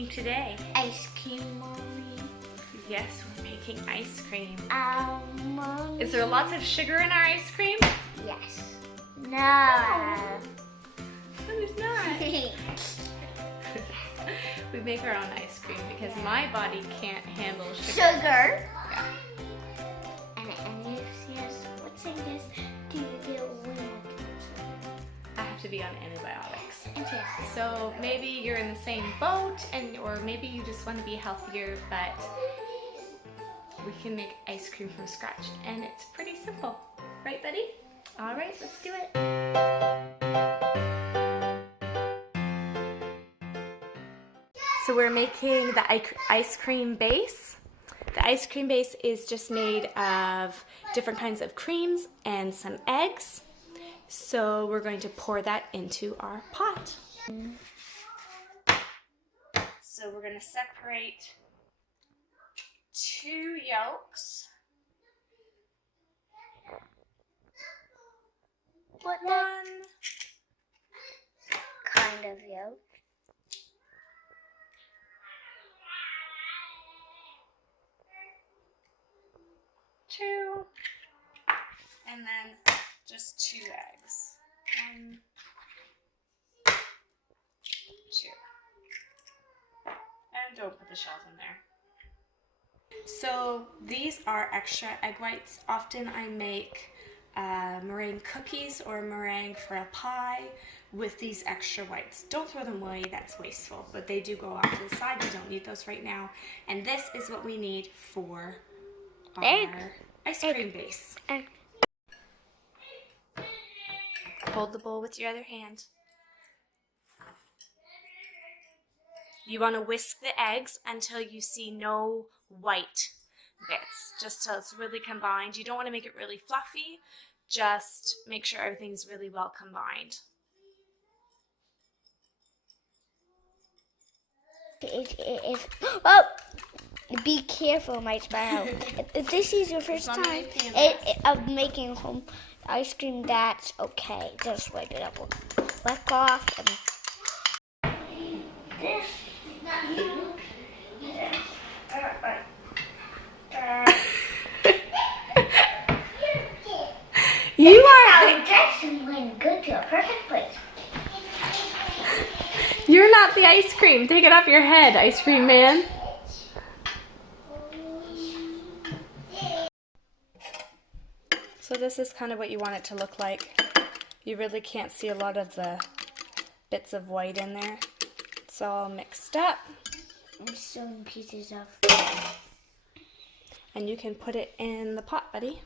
making today? Ice cream, Mommy. Yes, we're making ice cream. Mommy. Is there lots of sugar in our ice cream? Yes. No. There's not. We make our own ice cream because my body can't handle sugar. Yeah. And if yes, what's in this? Do you get women? I have to be on antibiotics. Interesting. So maybe you're in the same boat, or maybe you just want to be healthier, but we can make ice cream from scratch, and it's pretty simple. Right, buddy? All right, let's do it. So we're making the ice cream base. The ice cream base is just made of different kinds of creams and some eggs. So we're going to pour that into our pot. So we're going to separate 2 yolks. What One. kind of yolk? Two. And then just 2 eggs. 1, 2. And don't put the shells in there. So these are extra egg whites. Often I make meringue cookies or meringue for a pie with these extra whites. Don't throw them away, that's wasteful, but they do go off to the side. We don't need those right now. And this is what we need for our ice cream base. Hold the bowl with your other hand. You want to whisk the eggs until you see no white bits, just till it's really combined. You don't want to make it really fluffy, just make sure everything's really well combined. Oh! Be careful, my child. If this is your first time of making home ice cream, that's okay. Just wipe it up with wet cloth. And this. You are. Jackson went good to a perfect place. You're not the ice cream. Take it off your head, ice cream man. So this is kind of what you want it to look like. You really can't see a lot of the bits of white in there. It's all mixed up. I'm sewing pieces of. And you can put it in the pot, buddy.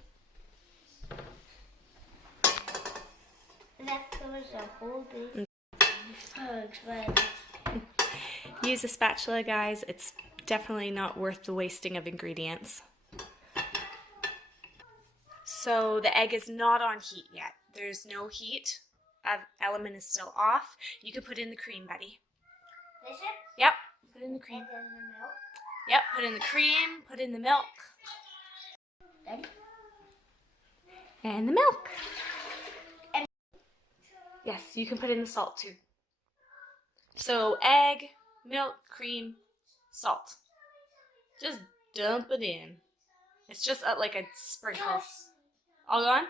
That covers a whole big hugs, but Use a spatula, guys. It's definitely not worth the wasting of ingredients. So the egg is not on heat yet. There's no heat. Element is still off. You can put in the cream, buddy. Is it? Yep. Put in the cream. And then the milk. Yep. Put in the cream. Put in the milk. Then? And the milk. Yes, you can put in the salt too. So egg, milk, cream, salt. Just dump it in. It's just like a sprinkle. All gone?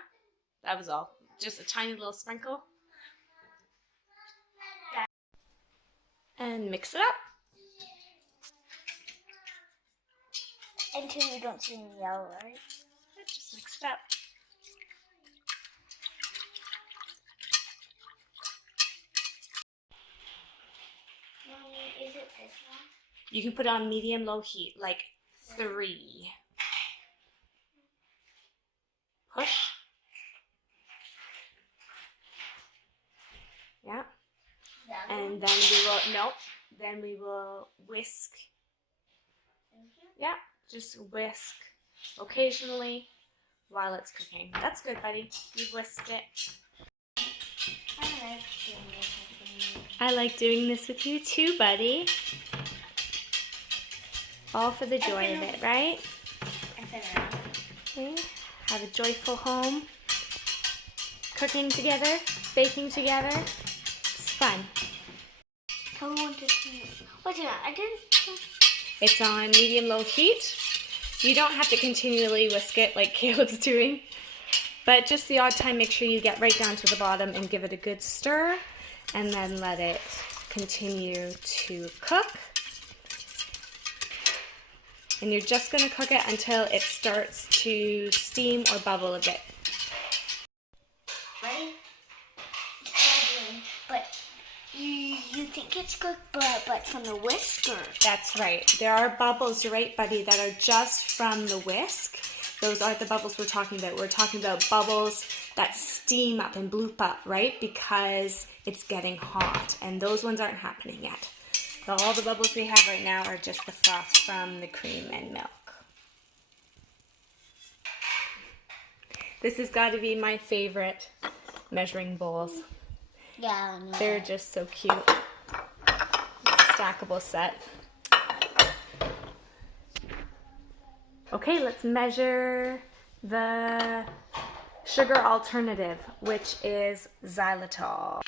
That was all. Just a tiny little sprinkle. And mix it up. Until you don't see any yellow, right? Just mix it up. Mommy, is it this one? You can put it on medium-low heat, like 3. Push. Yeah. And then we will whisk. Yeah, just whisk occasionally while it's cooking. That's good, buddy. You've whisked it. I like doing this with you too, buddy. All for the joy of it, right? Okay. Have a joyful home. Cooking together, baking together. It's fun. How long does it? What's it? I didn't. It's on medium-low heat. You don't have to continually whisk it like Caleb's doing, but just the odd time, make sure you get right down to the bottom and give it a good stir, and then let it continue to cook. And you're just going to cook it until it starts to steam or bubble a bit. Ready? But you think it's cooked, but from the whisker. That's right. There are bubbles, you're right, buddy, that are just from the whisk. Those aren't the bubbles we're talking about. We're talking about bubbles that steam up and bloop up, right? Because it's getting hot, and those ones aren't happening yet. So all the bubbles we have right now are just the froth from the cream and milk. This has got to be my favorite measuring bowls. Yeah, I know. They're just so cute. Stackable set. Okay, let's measure the sugar alternative, which is xylitol.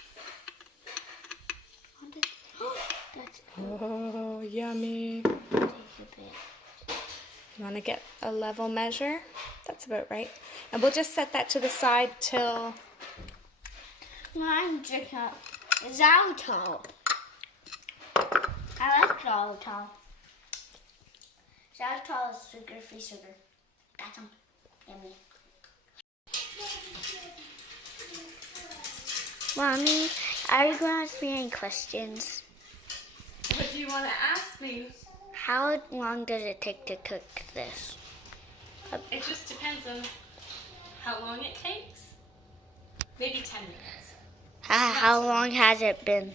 Oh, yummy. You want to get a level measure? That's about right. And we'll just set that to the side till... I'm drinking xylitol. I like xylitol. Xylitol is sugar-free sugar. Got some. Yummy. Mommy, are you going to ask me any questions? What do you want to ask me? How long does it take to cook this? It just depends on how long it takes. Maybe 10 minutes. How long has it been?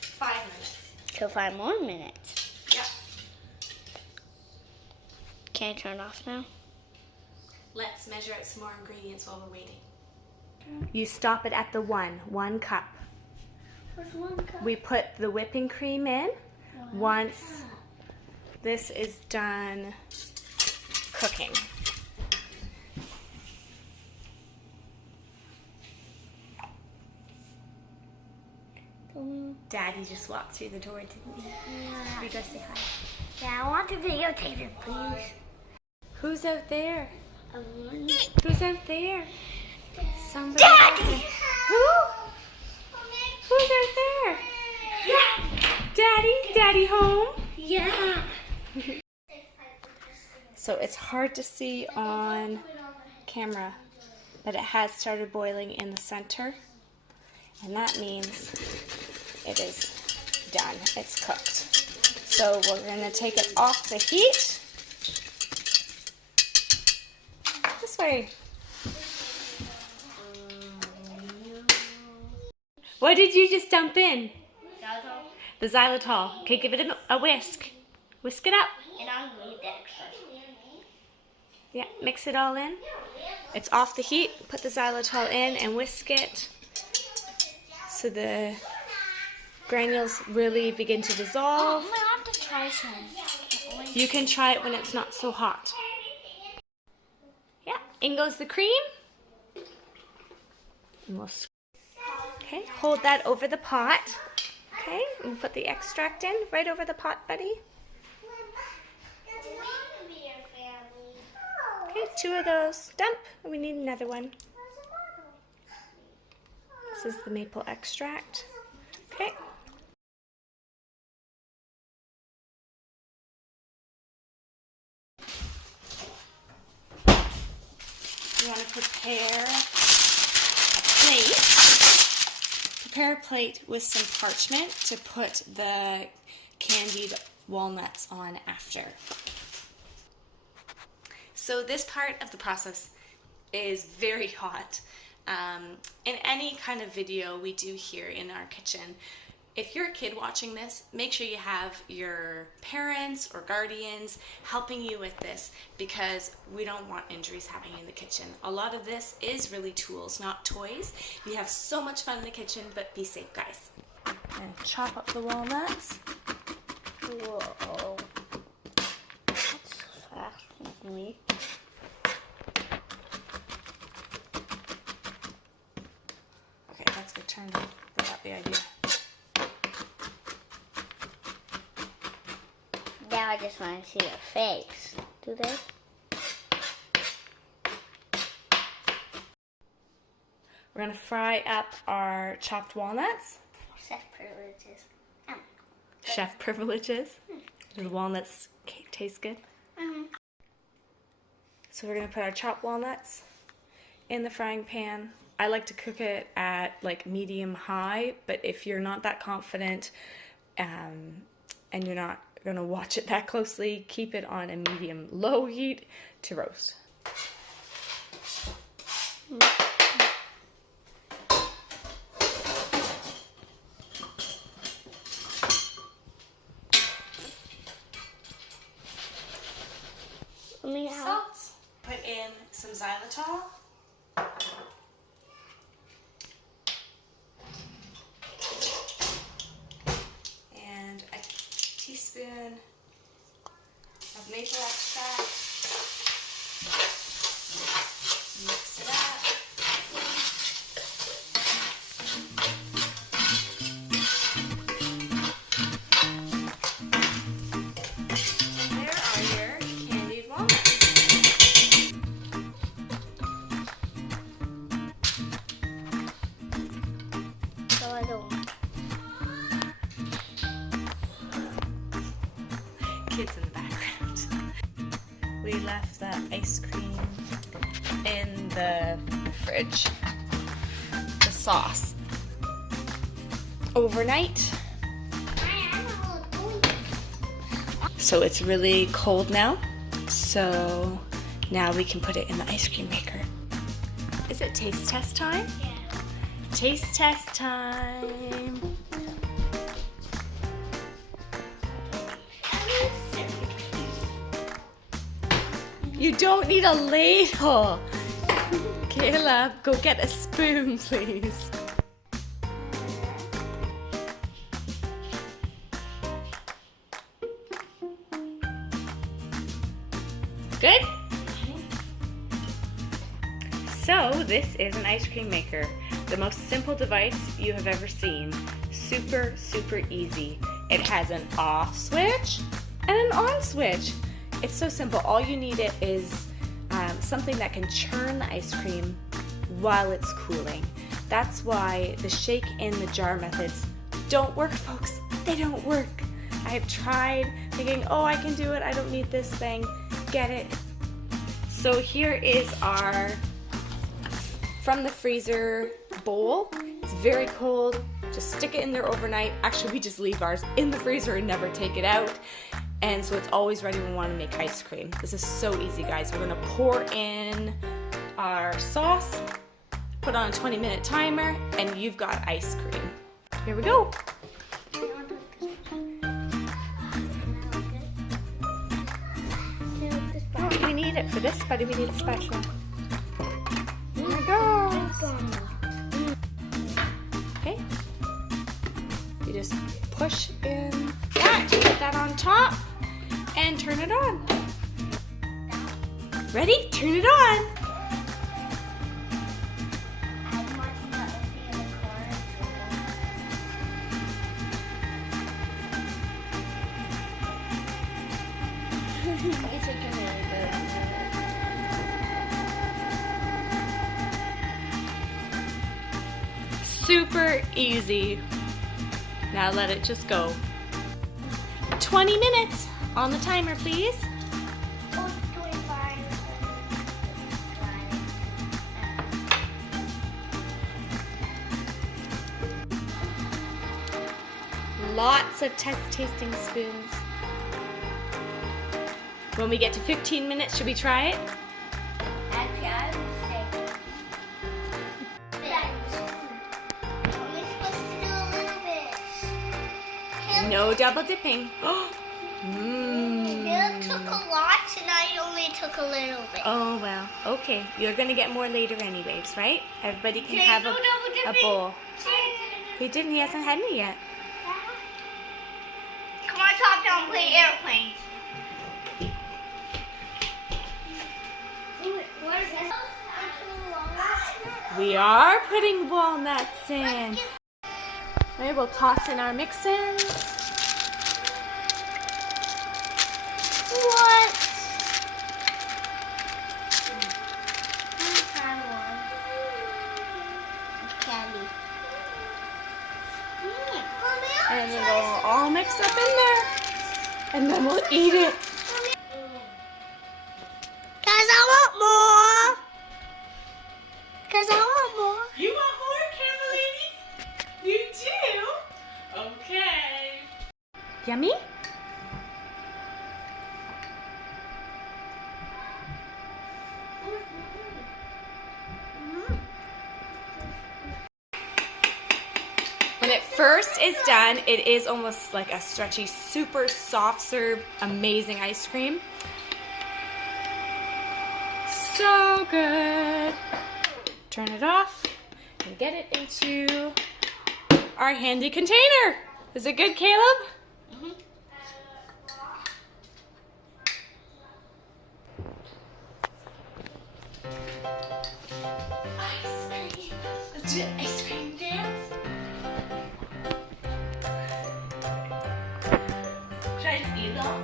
5 minutes. So 5 more minutes. Yep. Can I turn it off now? Let's measure out some more ingredients while we're waiting. You stop it at the one cup. Where's 1 cup? We put the whipping cream in once this is done cooking. Daddy just walked through the door, didn't he? Yeah. We go say hi. Yeah, I want to videotape it, please. Who's out there? Um, Who's out there? Somebody. Daddy! Who? Who's out there? Daddy? Daddy home? Yeah. So it's hard to see on camera, but it has started boiling in the center, and that means it is done. It's cooked. So we're going to take it off the heat. This way. What did you just dump in? Xylitol. The xylitol. Okay, give it a whisk. Whisk it up. And I'll read the extras. Yeah, mix it all in. It's off the heat. Put the xylitol in and whisk it so the granules really begin to dissolve. I'm gonna have to try some. You can try it when it's not so hot. Yeah, in goes the cream. And we'll okay, hold that over the pot. Okay, and put the extract in right over the pot, buddy. Okay, 2 of those. Dump. We need another one. This is the maple extract. Okay. You want to prepare a plate. Prepare a plate with some parchment to put the candied walnuts on after. So this part of the process is very hot. In any kind of video we do here in our kitchen, if you're a kid watching this, make sure you have your parents or guardians helping you with this, because we don't want injuries happening in the kitchen. A lot of this is really tools, not toys. You have so much fun in the kitchen, but be safe, guys. And chop up the walnuts. Whoa. That's fast for me. Okay, that's what turned off. They got the idea. Now I just want to see their face. Do they? We're gonna fry up our chopped walnuts. Chef privileges. Chef privileges. Do the walnuts taste good? So we're gonna put our chopped walnuts in the frying pan. I like to cook it at like medium high, but if you're not that confident and you're not gonna watch it that closely, keep it on a medium low heat to roast. Salt. Put in some xylitol. And a teaspoon of maple extract. Mix it up. And there are your candied walnuts. Kids in the background. We left the ice cream in the fridge, the sauce, overnight. So it's really cold now, so now we can put it in the ice cream maker. Is it taste test time? Yeah. Taste test time. You don't need a ladle. Caleb, go get a spoon, please. Good? So this is an ice cream maker. The most simple device you have ever seen. Super, super easy. It has an off switch and an on switch. It's so simple. All you need is something that can churn the ice cream while it's cooling. That's why the shake in the jar methods don't work, folks. They don't work. I have tried thinking, oh, I can do it. I don't need this thing. Get it? So here is our from the freezer bowl. It's very cold. Just stick it in there overnight. Actually, we just leave ours in the freezer and never take it out. And so it's always ready when we want to make ice cream. This is so easy, guys. We're gonna pour in our sauce, put on a 20-minute timer, and you've got ice cream. Here we go. Oh, we need it for this, buddy. We need a spatula. Here we go. Okay. You just push in that, put that on top, and turn it on. Ready? Turn it on. Super easy. Now let it just go. 20 minutes on the timer, please. Lots of tasting spoons. When we get to 15 minutes, should we try it? Actually, I would say. Only supposed to do a little bit. No double dipping. It took a lot, and I only took a little bit. Oh, well. Okay. You're going to get more later anyways, right? Everybody can have a bowl. He didn't. He hasn't had any yet. Come on, top down, play airplanes. We are putting walnuts in. Maybe we'll toss in our mixins. mix up in there. And then we'll eat it. Cause I want more. Cause I want more. You want more, Carmelini? You do? Okay. Yummy? When it first is done, it is almost like a stretchy, super soft serve, amazing ice cream. So good. Turn it off and get it into our handy container. Is it good, Caleb? Mm-hmm. Ice cream. Let's do an ice cream dance. Should I just eat it all?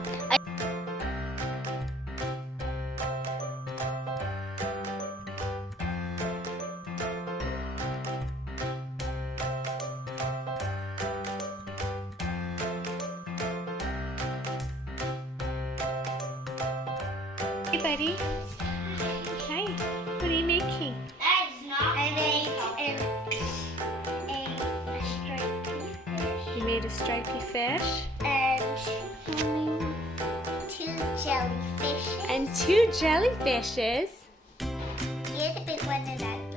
Hey, buddy. Hi. What are you making? I made a stripy fish. You made a stripy fish. And 2 jellyfish. And 2 jellyfishes. You're the big one and I'm the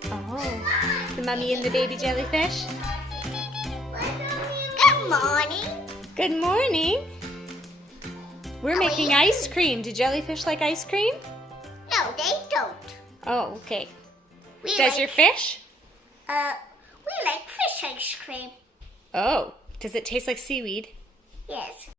little one. Oh. The mummy and the baby jellyfish. Good morning. Good morning. We're making ice cream. Do jellyfish like ice cream? No, they don't. Oh, okay. We Does like, your fish? we like fish ice cream. Oh. Does it taste like seaweed? Yes.